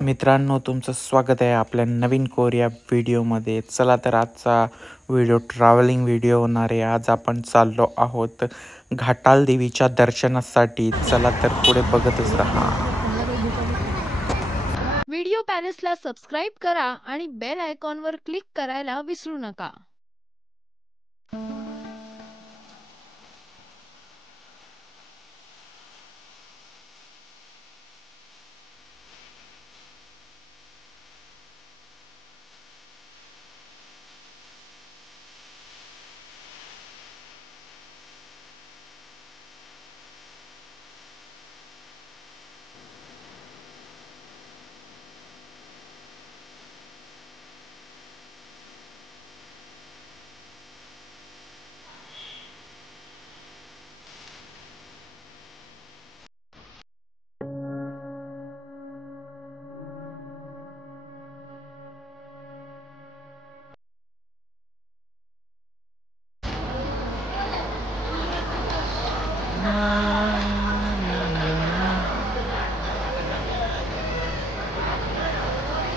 मित्रांनो, तुमचं स्वागत आहे आपल्या नवीन कोरिया व्हिडिओमध्ये. चला तर आजचा व्हिडिओ ट्रॅव्हलिंग व्हिडिओ होणार आहे. आज आपण चाललो आहोत घाटाल देवीच्या दर्शनासाठी. चला तर पुढे बघतच राहा. व्हिडिओ पॅलेसला सबस्क्राईब करा आणि बेल आयकॉनवर क्लिक करायला विसरू नका.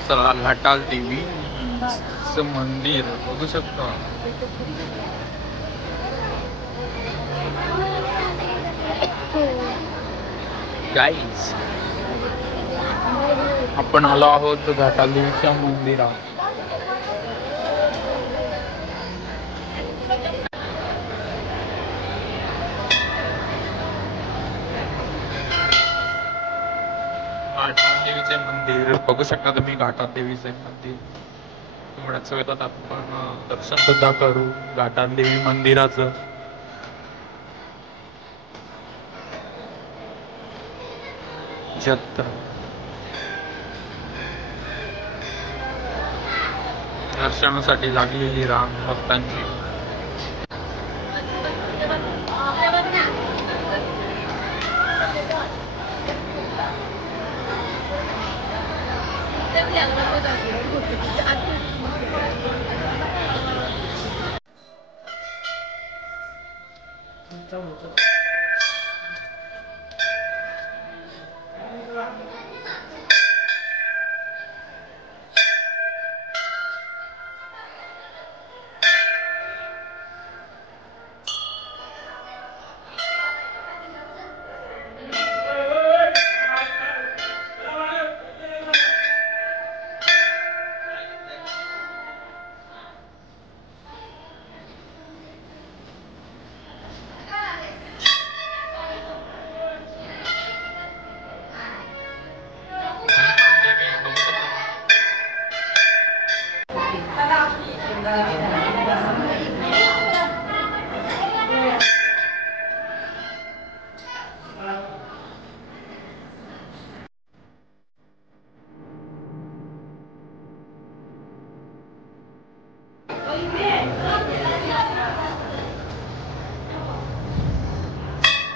चला, घाटाल देवीचं मंदिर बघू शकता. गाईज, आपण आलो आहोत घाटाल देवीच्या मंदिरात. घाटाल देवीचे मंदिर बघू शकता तुम्ही. घाटाल देवीचे मंदिर थोड्याच वेळात आपण दर्शन सुद्धा करू घाटाल देवी मंदिराचं. दर्शनासाठी लागलेली रांग भक्तांची.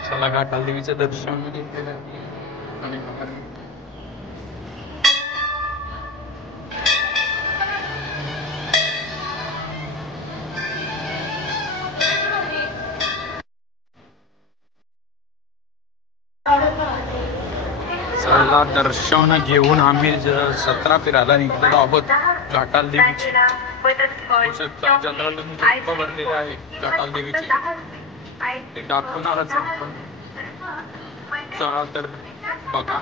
चला, घाटाल देवीचं दर्शन घेतलेलं आणि चला, दर्शन घेऊन आम्ही सत्रा फिरायला निघलेलो आहोत घाटाल देवीची. जनरल भरलेले आहे घाटाल देवीची. ते दाखवणारच आपण. चला तर बघा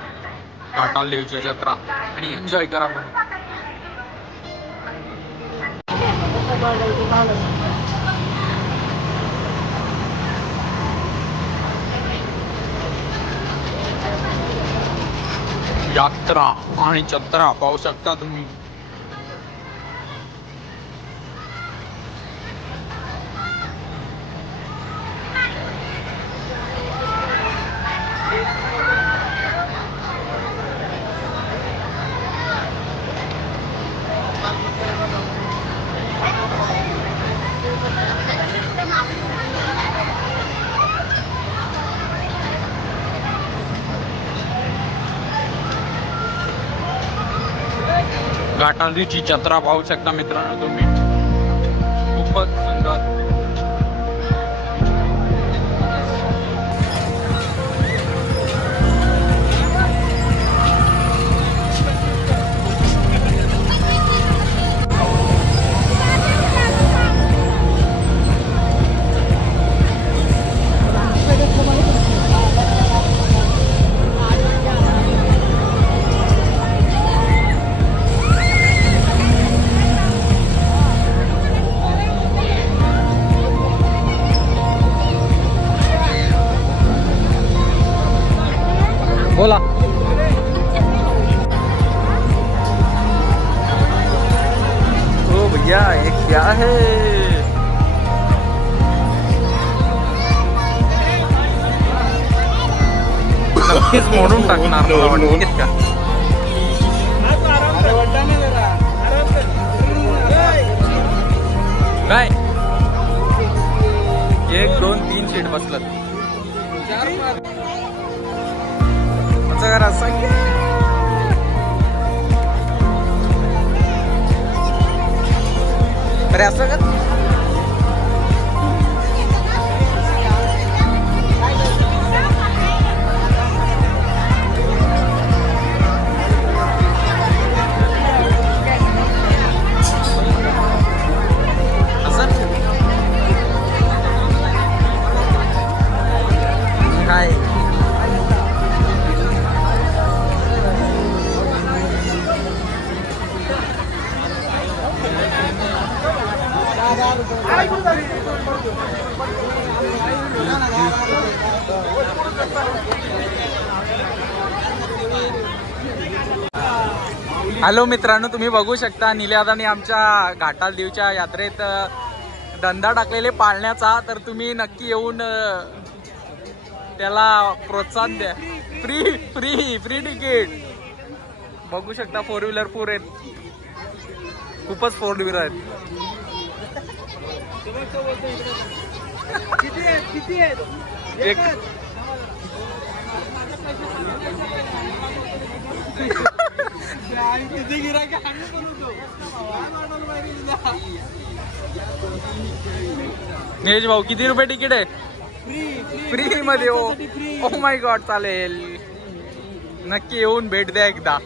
घाटाल देवीची जत्रा आणि एन्जॉय करा. यात्रा आणि जत्रा पाहू शकता तुम्ही. घाटाल देवीची जत्रा पाहू शकता मित्रांनो तुम्ही. खूपच सुंदर. बोला. ओ भैया ये क्या है? नक्कीच मोडून टाकणार मला वाटतं का. काय 1 2 3 सीट बसलं. अरे असं का? हॅलो मित्रांनो, तुम्ही बघू शकता निलेदाने आमच्या घाटाल देवीच्या यात्रेत धंदा टाकलेले पाळण्याचा. तर तुम्ही नक्की येऊन त्याला प्रोत्साहन द्या. Free free free ticket. बघू शकता 4 व्हीलर पूर आहेत, खूपच 4 व्हीलर आहेत. किती आहेत? नीरज भाऊ किती रुपये तिकीट आहे? फ्री मध्ये. ओ माय गॉड, चालेल. नक्की येऊन भेट द्या एकदा.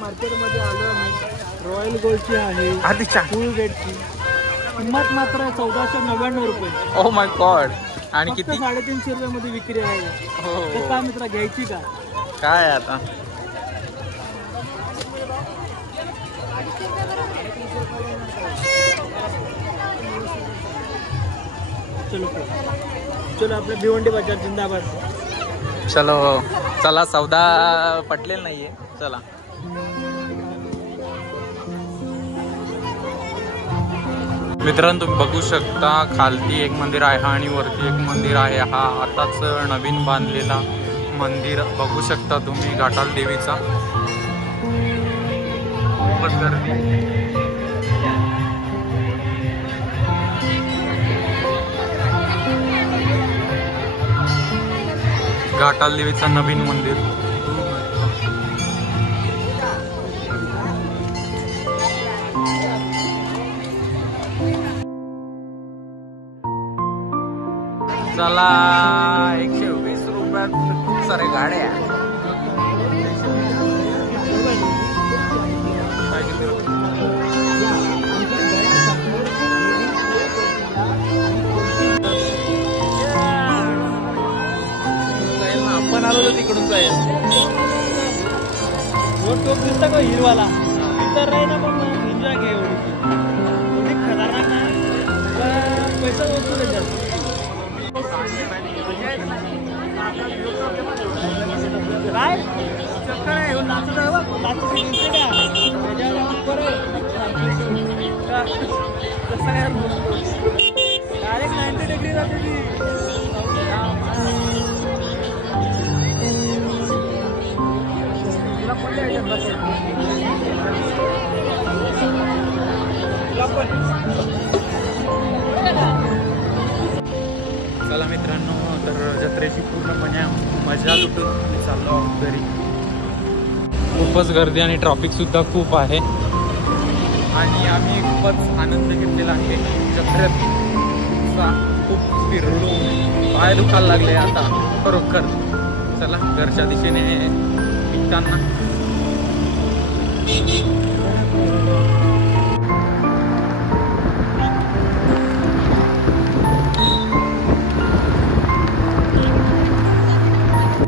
मार्केटमध्ये आलो आम्ही. रॉयल गोल्डची आहे, आधीच्या फुल रेटची किंमत मात्र 1499 रुपये. Oh my God. आणि फक्त किती? 350 रुपयामध्ये विक्री आहे. तर का मित्रा घ्यायची का? काय आता चलो चलो, आपल्या भिवंडी बाजार जिंदाबाद. चलो चला, सौदा पटलेला नाहीये. चला. मित्रांनो, तुम्ही बघू शकता खालती एक मंदिर आहे आणि वरती एक मंदिर आहे. हा आताच नवीन बांधलेला मंदिर बघू शकता तुम्ही, घाटाल देवीचा. खूपच गर्दी. घाटाल देवीचा नवीन मंदिर. चला, 120 रुपयात खूप सारे गाड्या. आपण आलो तर तिकडून जाईल. रोड टोक दिसता का हिरवाला? इतर नाही ना, पण एन्जॉय घे. एवढी खतरनाक ना, पैसा वसूल आहे जास्त. काय चक्कर आहे हो, नाचत आहे बघ. नाचत दिसते का? त्याच्यावर कसं आहे डायरेक्ट 90 डिग्री जाते ती. चला मित्रांनो, तर जत्रेची पूर्णपणे मजा लुटून आम्ही चाललो आहोत घरी. खूपच गर्दी आणि ट्रॅफिक सुद्धा खूप आहे आणि आम्ही खूपच आनंद घेतलेला आहे जत्रेत. खूप फिरलो, पाय दुखायला लागले आता खरोखर. चला घरच्या दिशेने निघताना